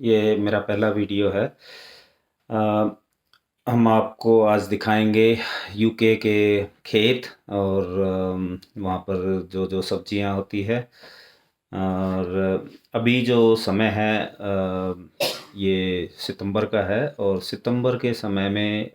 ये मेरा पहला वीडियो है। अ, हम आपको आज दिखाएँगे यूके के खेत और वहाँ पर जो सब्जियाँ होती है। और अभी जो समय है ये सितंबर का है और सितंबर के समय में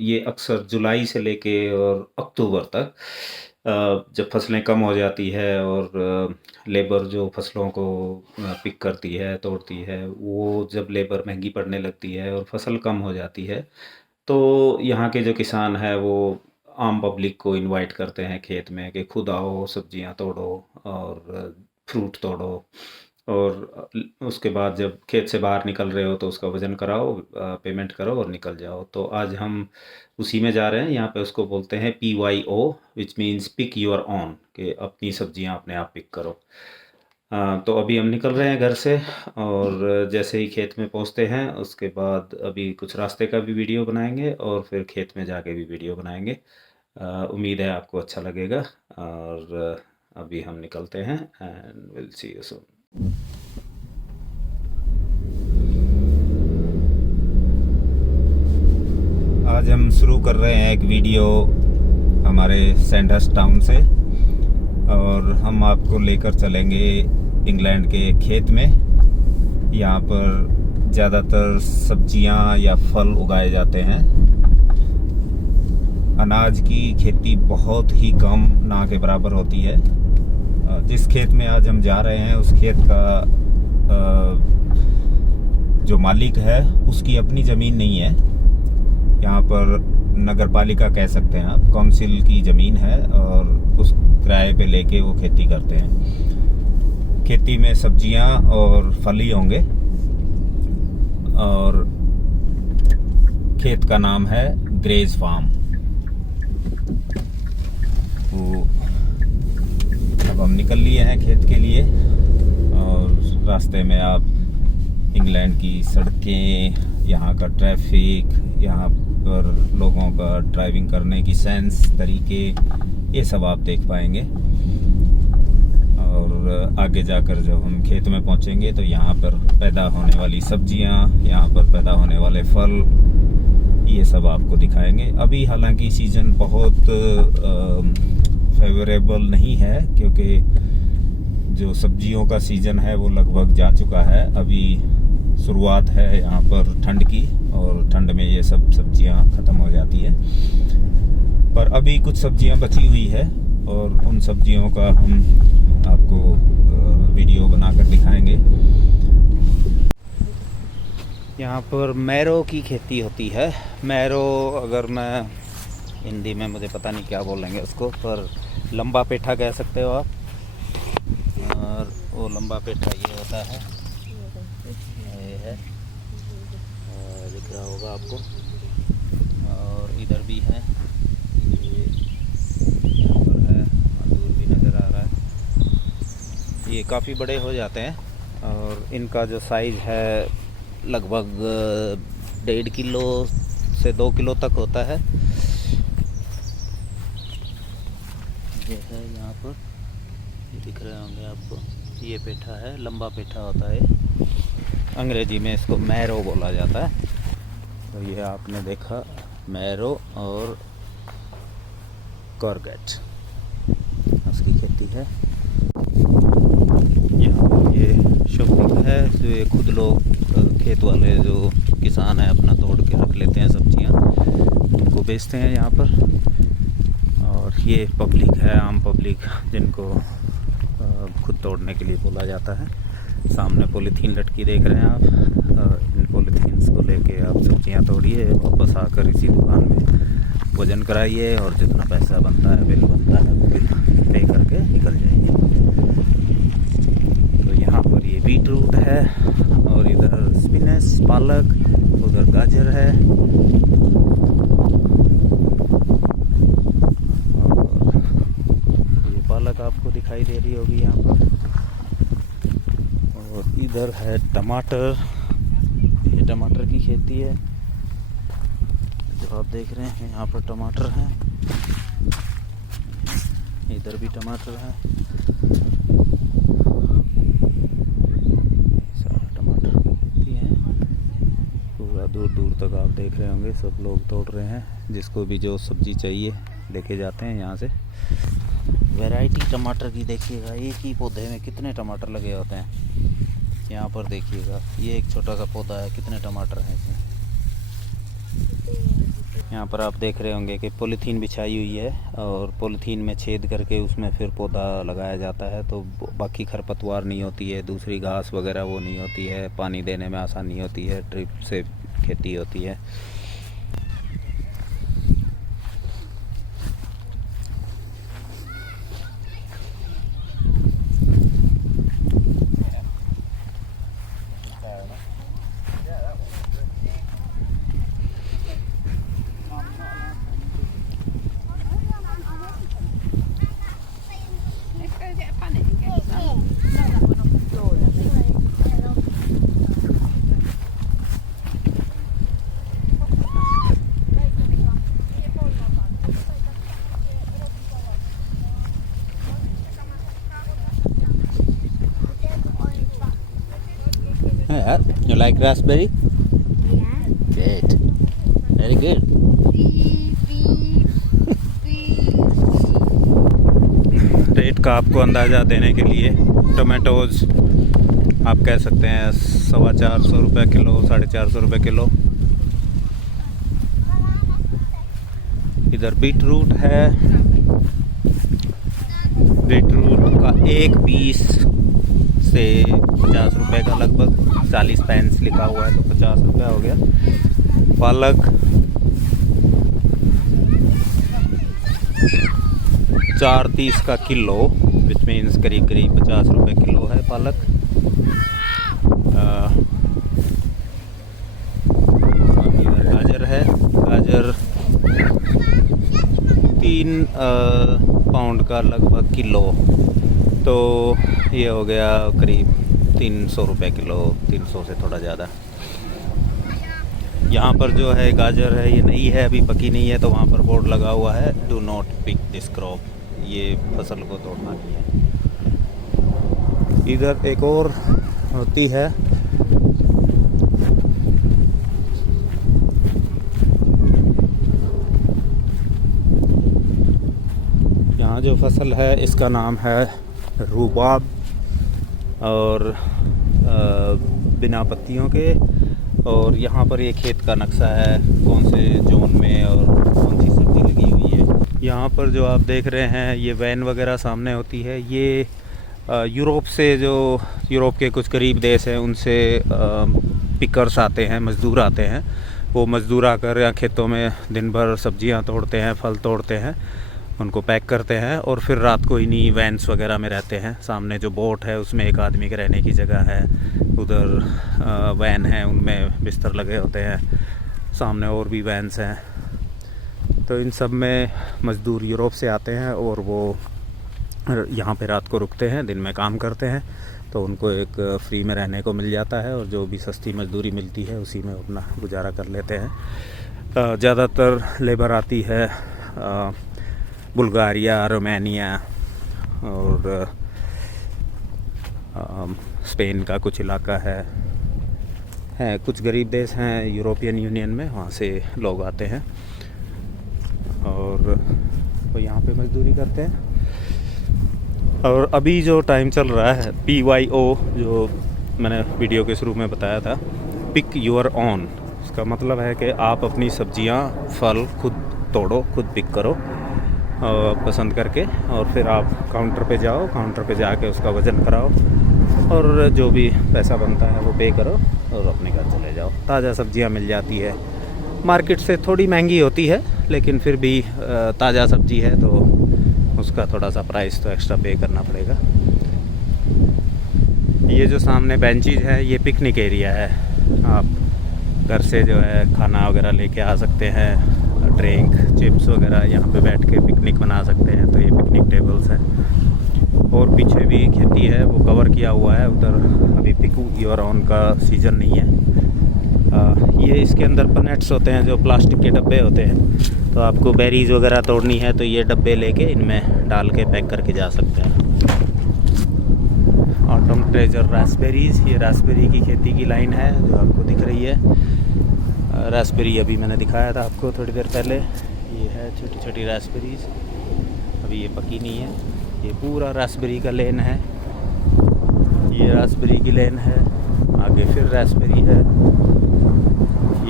ये अक्सर जुलाई से लेके और अक्टूबर तक जब फसलें कम हो जाती है और लेबर जो फसलों को पिक करती है, तोड़ती है, वो जब लेबर महँगी पड़ने लगती है और फसल कम हो जाती है, तो यहाँ के जो किसान हैं वो आम पब्लिक को इनवाइट करते हैं खेत में कि खुद आओ, सब्जियाँ तोड़ो और फ्रूट तोड़ो। और उसके बाद जब खेत से बाहर निकल रहे हो तो उसका वज़न कराओ, पेमेंट करो और निकल जाओ। तो आज हम उसी में जा रहे हैं। यहाँ पे उसको बोलते हैं PYO, which means pick your own, कि अपनी सब्जियाँ अपने आप पिक करो। तो अभी हम निकल रहे हैं घर से और जैसे ही खेत में पहुँचते हैं उसके बाद अभी कुछ रास्ते का भी वीडियो बनाएंगे और फिर खेत में जाके भी वीडियो बनाएंगे। उम्मीद है आपको अच्छा लगेगा और अभी हम निकलते हैं and will see you soon. आज हम शुरू कर रहे हैं एक वीडियो हमारे सैंडहर्स्ट टाउन से और हम आपको लेकर चलेंगे इंग्लैंड के खेत में। यहाँ पर ज़्यादातर सब्जियाँ या फल उगाए जाते हैं। अनाज की खेती बहुत ही कम, ना के बराबर होती है। जिस खेत में आज हम जा रहे हैं उस खेत का जो मालिक है उसकी अपनी ज़मीन नहीं है। यहाँ पर नगर पालिका कह सकते हैं आप, काउंसिल की ज़मीन है और उस किराए पे लेके वो खेती करते हैं। खेती में सब्जियां और फल ही होंगे और खेत का नाम है ग्रेज फार्म। तो अब हम निकल लिए हैं खेत के लिए और रास्ते में आप इंग्लैंड की सड़कें, यहाँ का ट्रैफिक, यहाँ पर लोगों का ड्राइविंग करने की सेंस, तरीके, ये सब आप देख पाएंगे। और आगे जाकर जब हम खेत में पहुँचेंगे तो यहाँ पर पैदा होने वाली सब्जियाँ, यहाँ पर पैदा होने वाले फल, ये सब आपको दिखाएंगे। अभी हालांकि सीज़न बहुत फेवरेबल नहीं है क्योंकि जो सब्जियों का सीज़न है वो लगभग जा चुका है। अभी शुरुआत है यहाँ पर ठंड की और ठंड में ये सब सब्जियाँ ख़त्म हो जाती है। पर अभी कुछ सब्जियाँ बची हुई है और उन सब्जियों का हम आपको वीडियो बनाकर दिखाएंगे। यहाँ पर मैरो की खेती होती है। मैरो, अगर मैं हिंदी में, मुझे पता नहीं क्या बोलेंगे उसको, पर लंबा पेठा कह सकते हो आप। और वो लंबा पेठा ये होता है, ये है, दिख रहा होगा आपको। और इधर भी है, ये यहाँ पर है, दूर भी नज़र आ रहा है। ये काफ़ी बड़े हो जाते हैं और इनका जो साइज़ है लगभग 1.5 किलो से 2 किलो तक होता है। ये है यहाँ पर, ये दिख रहे होंगे आपको, ये पेठा है, लंबा पेठा होता है। अंग्रेजी में इसको मैरो बोला जाता है। तो ये आपने देखा मैरो और कॉर्गेट, उसकी खेती है। यहाँ पर ये शॉपिंग है जो ये खुद लोग, खेत वाले जो किसान हैं, अपना तोड़ के रख लेते हैं सब्जियाँ, उनको बेचते हैं यहाँ पर। और ये पब्लिक है, आम पब्लिक, जिनको खुद तोड़ने के लिए बोला जाता है। सामने पॉलीथीन लटकी देख रहे हैं आप। इन पॉलीथीन्स को लेके आप सब्जियां तोड़िए, वापस आकर इसी दुकान में वज़न कराइए और जितना पैसा बनता है, बिल बनता है, वो बिल पे करके निकल जाइए। तो यहाँ पर ये बीट रूट है और इधर स्पिनच, पालक, उधर गाजर है। पालक आपको दिखाई दे रही होगी यहाँ पर। और इधर है टमाटर, ये टमाटर की खेती है जो आप देख रहे हैं। यहाँ पर टमाटर हैं, इधर भी टमाटर है, सारा टमाटर। दूर दूर तक आप देख रहे होंगे सब लोग तोड़ रहे हैं। जिसको भी जो सब्ज़ी चाहिए लेके जाते हैं यहाँ से। वैरायटी टमाटर की देखिएगा, एक ही पौधे में कितने टमाटर लगे होते हैं। यहाँ पर देखिएगा, ये एक छोटा सा पौधा है, कितने टमाटर हैं इसमें। यहाँ पर आप देख रहे होंगे कि पॉलीथीन बिछाई हुई है और पॉलीथीन में छेद करके उसमें फिर पौधा लगाया जाता है, तो बाकी खरपतवार नहीं होती है, दूसरी घास वगैरह वो नहीं होती है, पानी देने में आसानी होती है, ड्रिप से खेती होती है। You like raspberry? Yeah. Great. Very good. Rate का आपको अंदाज़ा देने के लिए टोमेटोज़ आप कह सकते हैं 450 रुपये किलो, 450 रुपये किलो। इधर बीट रूट है, बीट रूट का एक पीस से 50 रुपये का लगभग, 40 पेंस लिखा हुआ है तो 50 रुपये हो गया। पालक 4.30 का किलो, विच मीन्स करीब करीब 50 रुपये किलो है पालक। इधर गाजर है, गाजर 3 पाउंड का लगभग किलो, तो ये हो गया करीब 300 रुपये किलो, 300 से थोड़ा ज़्यादा। यहाँ पर जो है गाजर है, ये नई है, अभी पकी नहीं है, तो वहाँ पर बोर्ड लगा हुआ है do not pick this crop, ये फसल को तोड़ना नहीं है। इधर एक और होती है, यहाँ जो फसल है इसका नाम है रूबाब, और बिना पत्तियों के। और यहाँ पर ये खेत का नक्शा है, कौन से जोन में और कौन सी सब्ज़ी लगी हुई है। यहाँ पर जो आप देख रहे हैं ये वैन वगैरह सामने होती है, ये यूरोप से, जो यूरोप के कुछ करीब देश हैं उनसे पिकर्स आते हैं, मज़दूर आते हैं। वो मज़दूर आकर या खेतों में दिन भर सब्जियाँ तोड़ते हैं, फल तोड़ते हैं, उनको पैक करते हैं और फिर रात को इन्हीं वैन्स वगैरह में रहते हैं। सामने जो बोट है उसमें एक आदमी के रहने की जगह है, उधर वैन है उनमें बिस्तर लगे होते हैं, सामने और भी वैन्स हैं। तो इन सब में मज़दूर यूरोप से आते हैं और वो यहाँ पे रात को रुकते हैं, दिन में काम करते हैं, तो उनको एक फ्री में रहने को मिल जाता है और जो भी सस्ती मजदूरी मिलती है उसी में अपना गुजारा कर लेते हैं। ज़्यादातर लेबर आती है बुल्गारिया, रोमानिया और स्पेन का कुछ इलाका है कुछ गरीब देश हैं यूरोपियन यूनियन में, वहाँ से लोग आते हैं और तो यहाँ पे मजदूरी करते हैं। और अभी जो टाइम चल रहा है PYO, जो मैंने वीडियो के शुरू में बताया था, पिक योर ओन, इसका मतलब है कि आप अपनी सब्जियाँ फल खुद तोड़ो, खुद पिक करो पसंद करके, और फिर आप काउंटर पे जाओ, काउंटर पे जाके उसका वज़न कराओ और जो भी पैसा बनता है वो पे करो और अपने घर चले जाओ। ताज़ा सब्जियां मिल जाती है, मार्केट से थोड़ी महंगी होती है लेकिन फिर भी ताज़ा सब्जी है तो उसका थोड़ा सा प्राइस तो एक्स्ट्रा पे करना पड़ेगा। ये जो सामने बेंचेज है ये पिकनिक एरिया है, आप घर से जो है खाना वगैरह लेके आ सकते हैं, ड्रिंक चिप्स वगैरह यहाँ पे बैठ के पिकनिक बना सकते हैं। तो ये पिकनिक टेबल्स हैं और पीछे भी खेती है, वो कवर किया हुआ है। उधर अभी पिक योर ओन का सीज़न नहीं है। ये इसके अंदर पनेट्स होते हैं जो प्लास्टिक के डब्बे होते हैं, तो आपको बेरीज़ वगैरह तोड़नी है तो ये डब्बे लेके इनमें डाल के पैक करके जा सकते हैं। Autumn treasure raspberries. ये रास्पबेरी की खेती की लाइन है जो आपको दिख रही है। रास्पबेरी अभी मैंने दिखाया था आपको थोड़ी देर पहले। ये है छोटी छोटी रास्पबेरीज़, अभी ये पकी नहीं है। ये पूरा रास्पबेरी का लेन है। ये रास्पबेरी की लेन है, आगे फिर रास्पबेरी है,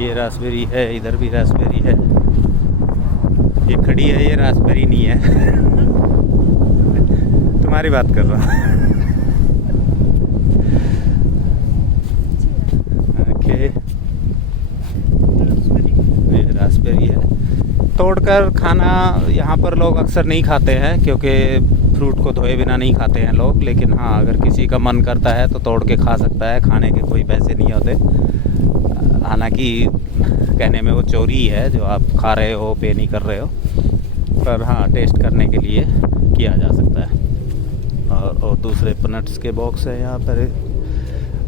ये रास्पबेरी है, इधर भी रास्पबेरी है। ये खड़ी है, ये रास्पबेरी नहीं है। तुम्हारी बात कर रहा हूँ। ओके, ये रास्पबेरी है। तोड़कर खाना यहाँ पर लोग अक्सर नहीं खाते हैं, क्योंकि फ्रूट को धोए बिना नहीं खाते हैं लोग। लेकिन हाँ, अगर किसी का मन करता है तो तोड़ के खा सकता है, खाने के कोई पैसे नहीं होते। हालांकि कहने में वो चोरी है, जो आप खा रहे हो, पे नहीं कर रहे हो, पर हाँ, टेस्ट करने के लिए किया जा सकता है। और दूसरे पनट्स के बॉक्स है यहाँ पर।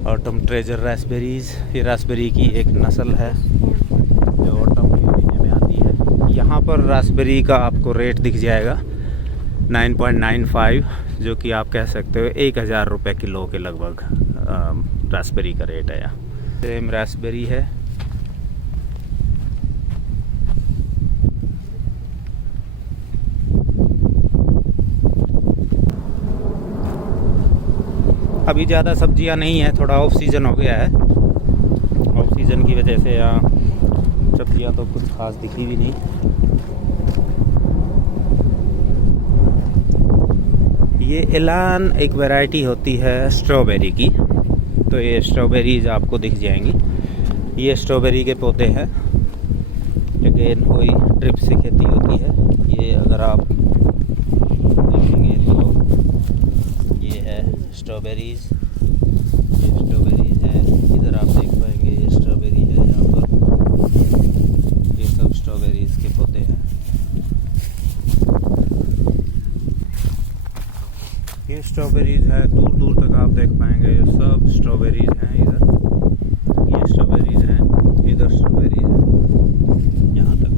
ऑटम ट्रेजर रास्पबेरीज़, ये रास्पबेरी की एक नस्ल है जो ऑटम के महीने में आती है। यहाँ पर रास्पबेरी का आपको रेट दिख जाएगा 9.95, जो कि आप कह सकते हो 1000 रुपये किलो के लगभग रास्पबेरी का रेट है। यहाँ सेम रास्पबेरी है। अभी ज़्यादा सब्जियां नहीं है, थोड़ा ऑफ सीज़न हो गया है। ऑफ सीज़न की वजह से यहाँ सब्जियां तो कुछ खास दिखी भी नहीं। ये एलान एक वैरायटी होती है स्ट्रॉबेरी की, तो ये स्ट्रॉबेरीज आपको दिख जाएंगी। ये स्ट्रॉबेरी के पौधे हैं, अगेन वही ड्रिप से खेती होती है। ये अगर आप देखेंगे तो ये है स्ट्रॉबेरीज़, ये स्ट्रॉबेरीज़ है। इधर आप देख पाएंगे ये स्ट्रॉबेरी है। यहाँ पर ये सब स्ट्रॉबेरीज़ के पौधे हैं। ये स्ट्रॉबेरीज़ है, दूर दूर तक आप देख पाएंगे ये सब स्ट्रॉबेरीज़ हैं। इधर ये स्ट्रॉबेरीज़ हैं, इधर स्ट्रॉबेरीज़ हैं, यहाँ तक।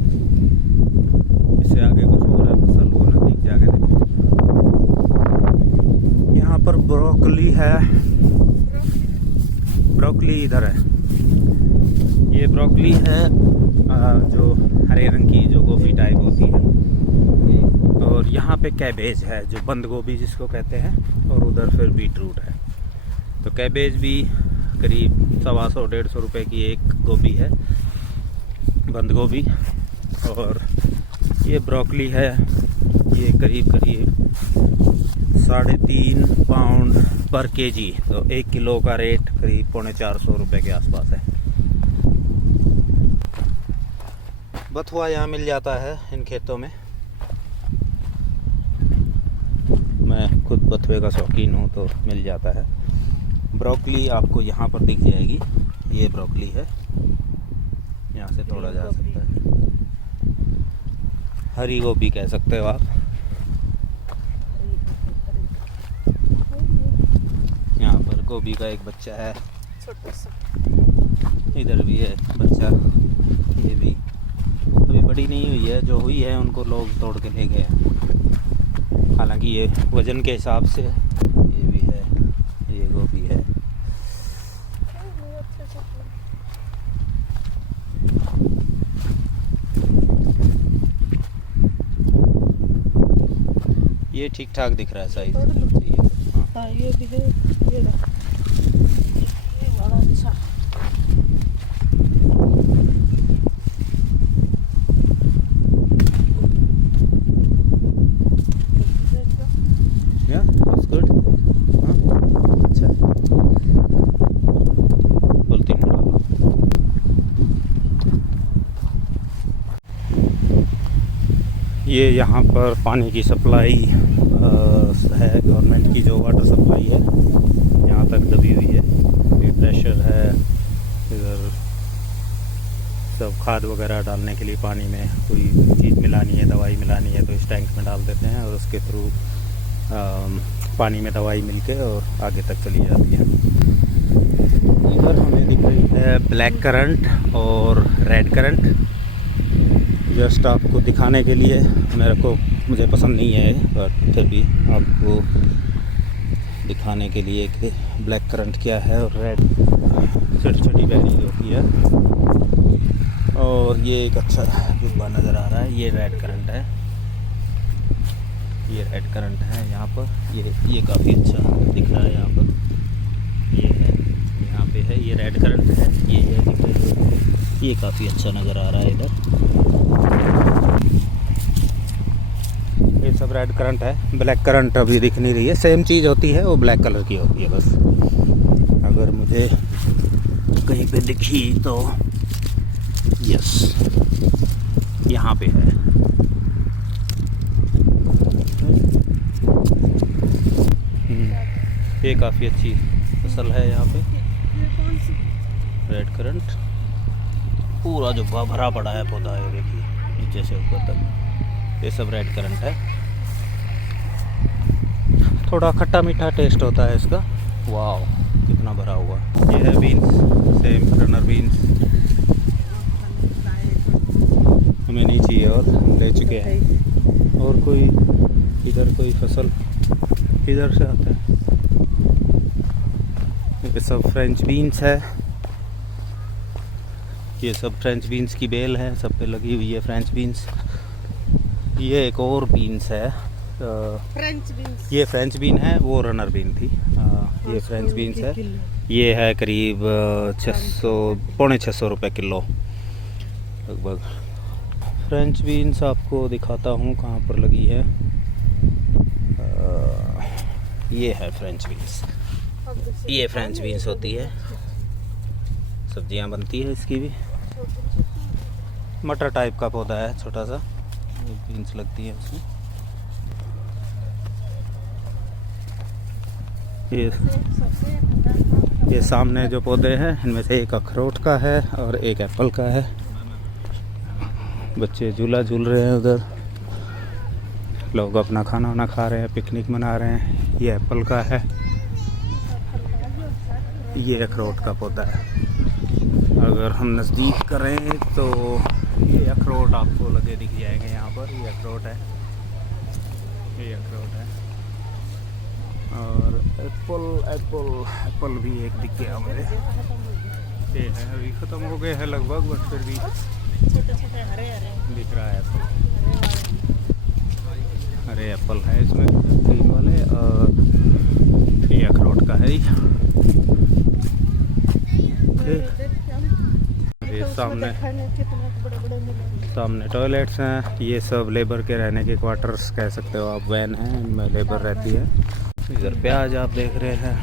इससे आगे कुछ और है फसल, वो नज़दीक जाके देखें। यहाँ पर ब्रोकली है, ब्रोकली इधर है। ये ब्रोकली है जो हरे रंग की, जो गोभी टाइप होती है। और यहाँ पे कैबेज है, जो बंद गोभी जिसको कहते हैं, और उधर फिर बीटरूट है। तो कैबेज भी करीब 125-150 रुपये की एक गोभी है, बंद गोभी। और ये ब्रोकली है, ये करीब 3.5 पाउंड पर केजी, तो 1 किलो का रेट करीब 450 रुपये के आसपास है। बथुआ यहाँ मिल जाता है इन खेतों में। मैं खुद बथुए का शौकीन हूँ, तो मिल जाता है। ब्रोकली आपको यहाँ पर दिख जाएगी, ये ब्रोकली है, यहाँ से तोड़ा जा सकता है। हरी गोभी कह सकते हो आप। यहाँ पर गोभी का एक बच्चा है, छोटा सा। इधर भी है बच्चा, ये भी अभी बड़ी नहीं हुई है। जो हुई है उनको लोग तोड़ के ले गए। हालांकि ये वज़न के हिसाब से ये भी है, ये गोभी है। ये ठीक ठाक दिख रहा है साइज। हाँ, ये भी है, ये बड़ा अच्छा। Yeah, it's good. हाँ, अच्छा। पॉलिथीन में डालो। ये यहाँ पर पानी की सप्लाई है, गवर्नमेंट की जो वाटर सप्लाई है यहाँ तक दबी हुई है। ये प्रेशर है। इधर सब खाद वगैरह डालने के लिए पानी में कोई चीज़ मिलानी है, दवाई मिलानी है, तो इस टैंक में डाल देते हैं और उसके थ्रू पानी में दवाई मिलके और आगे तक चली जाती है। इधर हमें दिख रही है ब्लैक करंट और रेड करंट। जस्ट आपको दिखाने के लिए, मुझे पसंद नहीं है, बट फिर भी आपको दिखाने के लिए कि ब्लैक करंट क्या है और रेड छोटी छोटी बेरीज होती है। और ये एक अच्छा जुब्बा नज़र आ रहा है, ये रेड करंट है, ये रेड करंट है यहाँ पर। ये काफ़ी अच्छा दिख रहा है यहाँ पर, ये है यहाँ पे है, ये रेड करंट है, ये है दिख रहा है, ये काफ़ी अच्छा नज़र आ रहा है इधर। ये सब रेड करंट है, ब्लैक करंट अभी दिख नहीं रही है, सेम चीज़ होती है, वो ब्लैक कलर की होती है बस। अगर मुझे कहीं पे दिखी तो यस यहाँ पे है। ये काफ़ी अच्छी फसल है यहाँ पे, रेड करंट पूरा जो भरा पड़ा है पौधा है, देखिए नीचे से ऊपर तक, ये सब रेड करंट है। थोड़ा खट्टा मीठा टेस्ट होता है इसका। वाह कितना भरा हुआ। ये है बीन्स, सेम रनर बीन्स, हमें नहीं चाहिए और ले चुके हैं। और कोई इधर कोई फसल इधर से आता है, ये सब फ्रेंच बीन्स है, ये सब फ्रेंच बीन्स की बेल है, सब पे लगी हुई है फ्रेंच बीन्स। ये एक और बीन्स है, फ्रेंच बीन्स, ये फ्रेंच बीन है, वो रनर बीन थी। ये फ्रेंच बीन्स है, ये है करीब 600 पौने 600 रुपये किलो लगभग। फ्रेंच बीन्स आपको दिखाता हूँ कहाँ पर लगी है। ये है फ्रेंच बीन्स, ये फ्रेंच बीन्स होती है, सब्जियां बनती है इसकी भी। मटर टाइप का पौधा है छोटा सा, बीन्स लगती है उसमें। ये सामने जो पौधे हैं इनमें से एक अखरोट का है और एक एप्पल का है। बच्चे झूला झूल रहे हैं उधर, लोग अपना खाना वाना खा रहे हैं, पिकनिक मना रहे हैं। ये एप्पल का है, ये अखरोट का पौधा है। अगर हम नज़दीक करें तो ये अखरोट आपको लगे दिख जाएंगे यहाँ पर, ये अखरोट है, ये अखरोट है। और एप्पल भी एक दिख गया मुझे, ये है, अभी ख़त्म हो गए हैं लगभग, बट फिर भी दिख रहा है एप्पल। अरे एप्पल है इसमें ग्रीन वाले, और ये अखरोट का है। ये सामने टॉयलेट्स हैं, ये सब लेबर के रहने के क्वार्टर्स कह सकते हो आप, वैन है, इनमें लेबर रहती है। इधर प्याज आप देख रहे हैं,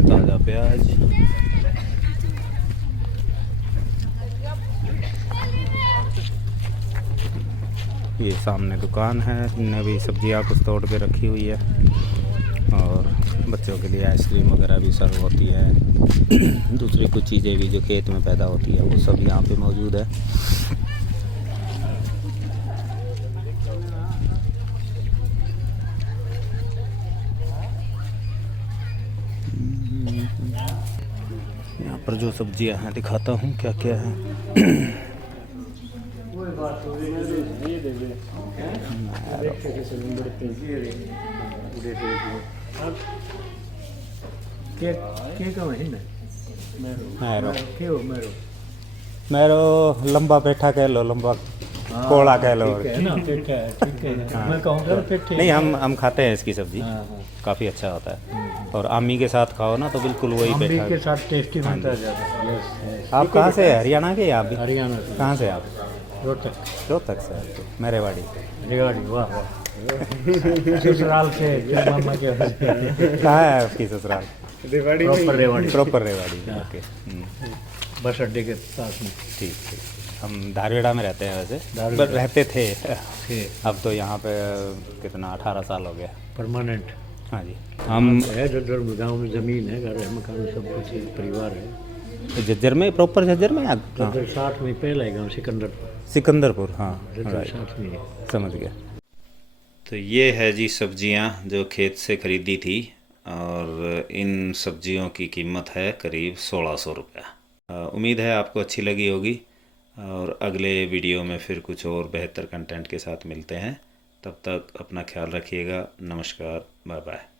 ताज़ा प्याज। ये सामने दुकान है, इनने भी सब्जियां कुछ तोड़ के रखी हुई है, और बच्चों के लिए आइसक्रीम वगैरह भी सर्व होती है। दूसरी कुछ चीज़ें भी जो खेत में पैदा होती है वो सब यहाँ पे मौजूद है। यहाँ पर जो सब्जियां हैं दिखाता हूँ क्या क्या है। मेरो लंबा पेठा कह लो, लंबा कोड़ा कह लो। नहीं, हम खाते हैं इसकी सब्जी, काफ़ी अच्छा होता है। और आमी के साथ खाओ ना तो बिल्कुल वही पेठा के साथ टेस्टी बनता है ज़्यादा। आप कहाँ से, हरियाणा के? आप भी हरियाणा से। कहाँ से आप? रोहतक। रोहतक से, मेरेवाड़ी। रेवाड़ी, वाह वाह। ससुराल से मामा के कहाँ है आपकी ससुराल? Rewari, proper Rewari. Proper Rewari, okay. बस अड्डे के साथ में। ठीक ठीक। हम धारवेड़ा में रहते हैं वैसे, बट रहते थे। अब तो यहाँ पे कितना 18 साल हो गया परमानेंट। हाँ जी। हम है जज्जर गाँव में ज़मीन है, घर है, मकान सब कुछ है, परिवार है। झज्जर में, प्रॉपर झज्जर में? जज्जर 60 में पहला है गाँव सिकंदरपुर, हाँ जज्जर 60 में है। समझ गया। तो ये है जी सब्जियां जो खेत से ख़रीदी थी, और इन सब्जियों की कीमत है करीब 1600 रुपया। उम्मीद है आपको अच्छी लगी होगी, और अगले वीडियो में फिर कुछ और बेहतर कंटेंट के साथ मिलते हैं। तब तक अपना ख्याल रखिएगा। नमस्कार। Bye bye.